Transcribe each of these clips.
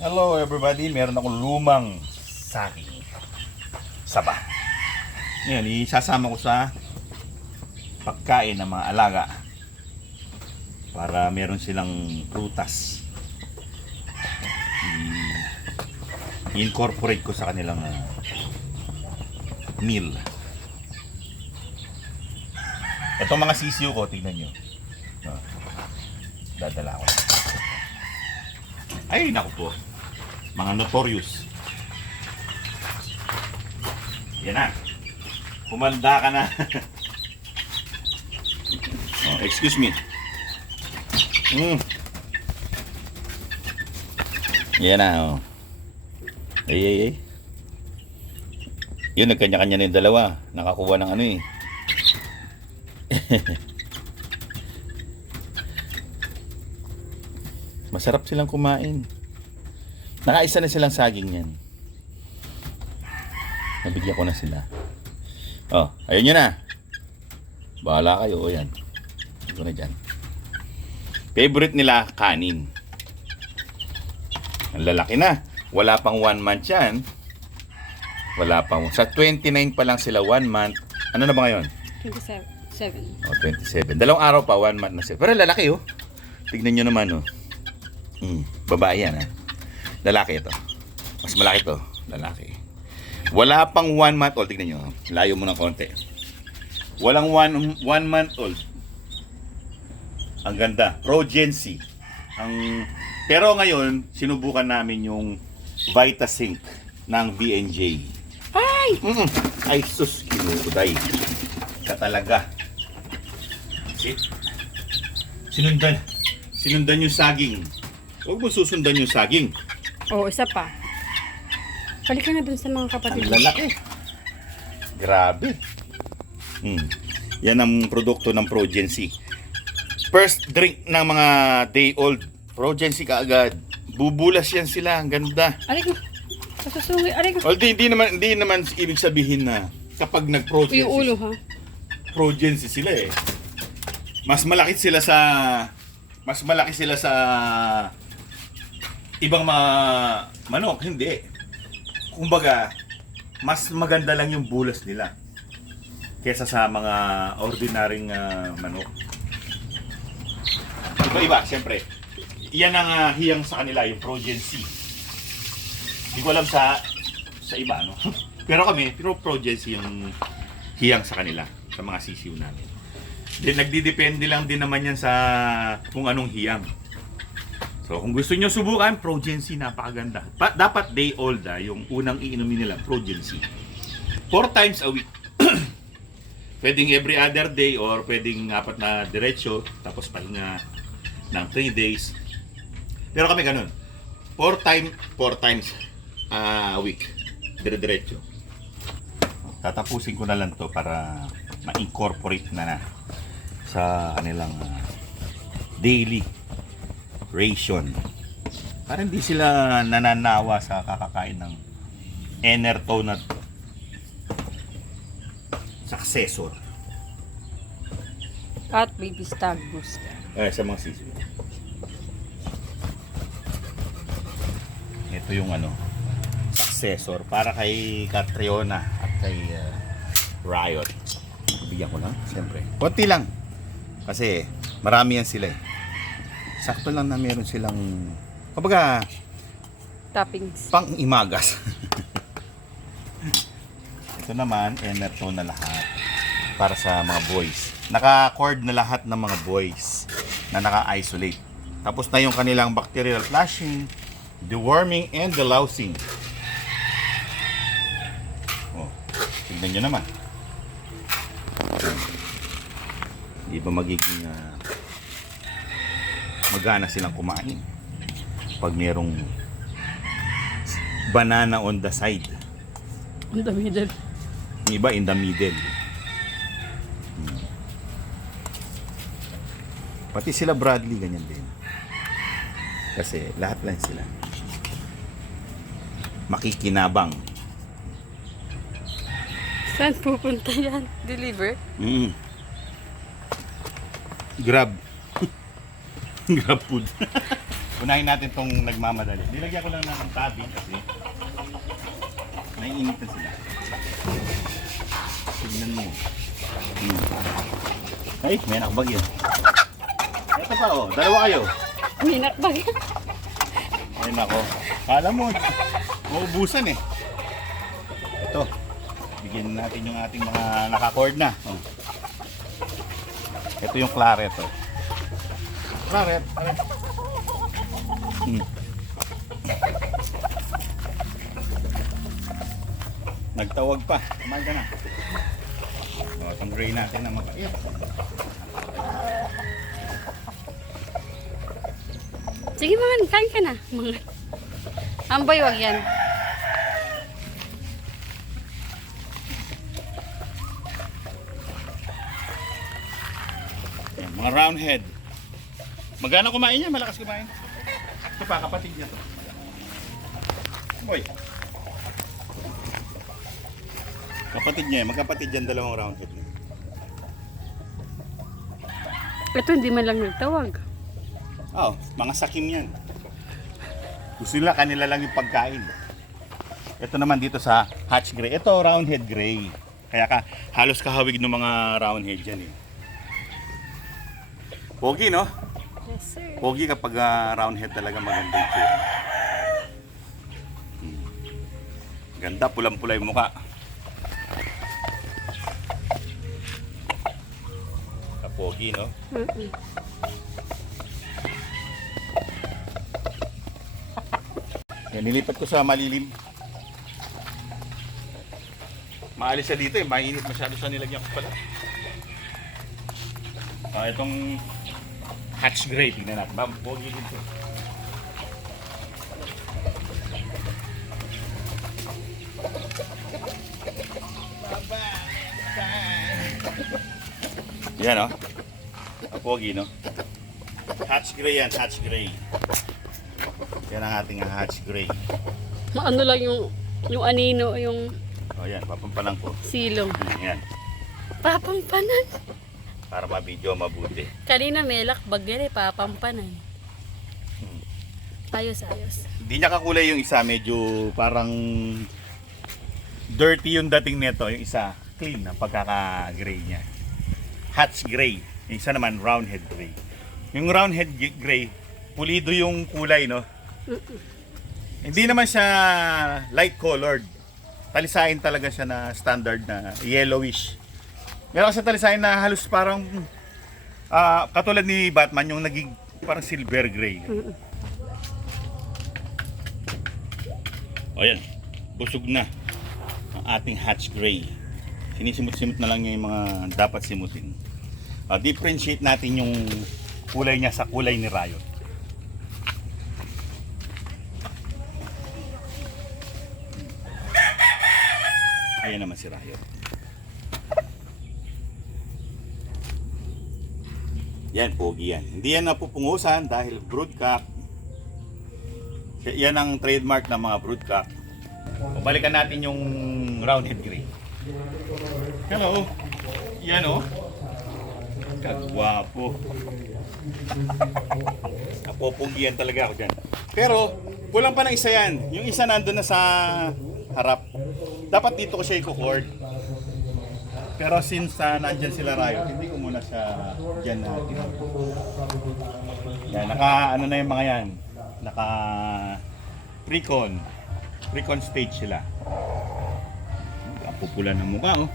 Hello everybody, meron akong lumang saging saba. Ngayon, isasama ko sa pagkain ng mga alaga para meron silang prutas. I-incorporate ko sa kanilang meal. Itong mga sisiyo ko, tingnan nyo. Dadala ko. Ay, naku po. Mga notorious. Yan na. Kumanda ka na. Oh, excuse me. Yan na, oh. Ay. Yun, nagkanya-kanya na yung dalawa. Nakakuha ng ano eh. Masarap silang kumain. Nakaisa na silang saging yan. Nabigyan ko na sila. Oh, ayun nyo na. Bahala kayo. O yan. Ito na dyan. Favorite nila, kanin. Ang lalaki na. Wala pang 1 month yan. Wala pang. Sa 29 pa lang sila 1 month. Ano na ba ngayon? 27. Oh, 27. 2 araw pa, 1 month na sila. Pero lalaki oh. Tignan nyo naman oh. Babae yan ha. Lalaki ito. Mas malaki to. Lalaki. Wala pang 1 month old. Tignan nyo. Layo mo ng konti. Walang 1 month old. Ang ganda. Progency. Pero ngayon, sinubukan namin yung Vitasync ng B&J. Ay! Ay sus, kinukuday. Ka talaga. See? Sinundan yung saging. Huwag mo susundan yung saging. Oo, isa pa. Balik ka na dun sa mga kapatid. Ang lalaki. Grabe. Yan ang produkto ng Progency. First drink ng mga day old. Progency kaagad. Bubulas yan sila. Ang ganda. Aray ko. Kasusungay. Aray ko. Well, hindi naman ibig sabihin na kapag nag-Progency. Yung ulo ha? Progency sila eh. Mas malaki sila sa ibang mga manok, hindi. Kumbaga, mas maganda lang yung bulas nila kesa sa mga ordinaryong manok. Iba-iba, siyempre. Iyan ang hiyang sa kanila, yung Progency. Hindi ko alam sa iba, no? Pero kami, Progency yung hiyang sa kanila, sa mga sisiw namin. Nagdidepende lang din naman yan sa kung anong hiyang. So kung gusto nyo subukan, Progency, napakaganda. Dapat day old yung unang iinumin nila, Progency. 4 times a week. Pwedeng every other day or pwedeng 4 na diretso, tapos pahinga ng 3 days. Pero kami ganun. 4 times a week. Dire-diretso. Tatapusin ko na lang to para ma-incorporate na sa kanilang daily ration. Para hindi sila nananawa sa kakakain ng Enerto na successor. At baby stag booster. Sa mga sisiw. Ito yung successor para kay Catriona at kay Riot. Bigyan ko lang, siyempre. Konti lang. Kasi marami yan sila eh. Sakto lang na meron silang kumbaga Toppings. pang imagas. Ito naman, Enerto na lahat para sa mga boys. Naka-cord na lahat ng mga boys na naka-isolate. Tapos na yung kanilang bacterial flushing, deworming, and delousing. Oh, tignan nyo naman. Di ba magiging magana silang kumain pag merong banana on the side. On the middle. Yung iba in the middle. Pati sila Bradley ganyan din. Kasi lahat lang sila makikinabang. Saan pupunta yan? Deliver? Grab. Grab food. Unahin natin tong nagmamadali. Nilagyan ko lang ng tabi kasi naiinit na sila. Tignan mo. Ay, may nakbag yun. Ito pa oh, dalawa kayo. Minakbag. Ay nako. Kala mo, maubusan eh. Ito. Bigyan natin yung ating mga naka-cord na. Oh. Ito yung claret. Oh. Claret. Nagtawag pa. Kumain ka na. O, itong gray natin na mag-ayat. Sige mga, kain ka na. Mga. Amboy, wag yan. Yan, mga round head. Magana kumain niya? Malakas kumain. Ito pa, kapatid niya to. Boy. Kapatid niya, magkapatid yan, dalawang round head. Ito hindi man lang nagtawag. Oh, mga sakim yan. Gusto nila, kanila lang yung pagkain. Ito naman dito sa hatch gray. Ito, round head gray. Kaya halos kahawig ng mga round head yan eh. Pogi, no? Yes, sir. Pogi kapag round head talaga maganda yung tsura. Ganda, pulang-pula yung mukha. Pogi, no? Yan, nilipat ko sa malilim. Maalis siya dito eh, mainit masyado siya, nilagyan ko pala. Itong hatch gray, tingnan natin. Pogi dito. Yan, oh. Pogi, no? Hatch gray yan, hatch gray. Yan ang ating hatch gray. Ano lang yung anino, yung O yan, papampalan ko. silong. Yan, Papampanan. para ma-video mabuti. Kanina may lakbag yan eh, papampanan. Ayos. Hindi niya kakulay yung isa, medyo parang dirty yung dating nito. Yung isa, clean ang pagkaka-gray niya. Hatch gray. Yung isa naman, round head gray. Yung round head gray, pulido yung kulay, no? Hindi naman siya light colored. Talisain talaga siya na standard na yellowish. Meron kasi talisain na halos parang katulad ni Batman, yung naging parang silver gray. O yan, busog na ang ating hatch gray. Sinisimut-simut na lang niya yung mga dapat simutin. Differentiate natin yung kulay niya sa kulay ni Riot. Ayan naman si Riot. Yan, pogi yan. Hindi yan napupungusan dahil broodcock. Yan ang trademark ng mga broodcock. Balikan natin yung roundhead gray. Hello. Yan, oh. Kagwapo. Napopogian talaga ako dyan. Pero, kulang pa ng isa yan. Yung isa nandun na sa harap. Dapat dito ko siya i-cord. Pero since nandyan sila Riot, hindi ko muna siya dyan natin. Yan, ano na yung mga yan. Naka pre-con stage sila. Ang pupula ng mukha, oh.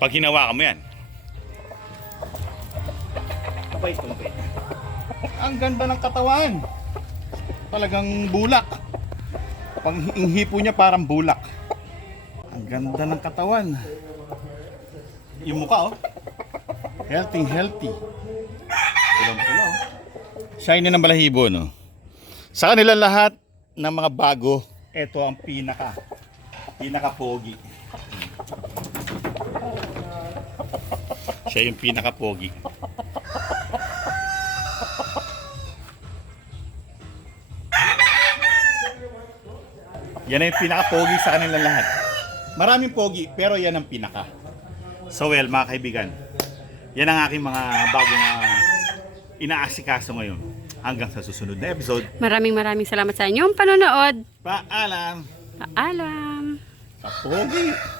Pag hinawakan mo yan, tumpay. Ang ganda ng katawan. Talagang bulak. Pag hipo niya parang bulak. Ang ganda ng katawan. Yung mukha, oh. Healthy. Pulang-pula, oh. Shiny ng balahibo, no? Sa kanila lahat ng mga bago, ito ang pinaka-pogi. Siya yung pinaka-pogi. Yan ang pinaka-pogi sa kanila lahat. Maraming pogi, pero yan ang pinaka. So well, mga kaibigan, yan ang aking mga bagong inaasikaso ngayon. Hanggang sa susunod na episode. Maraming salamat sa inyong panonood. Paalam! Paalam! Sa pogi!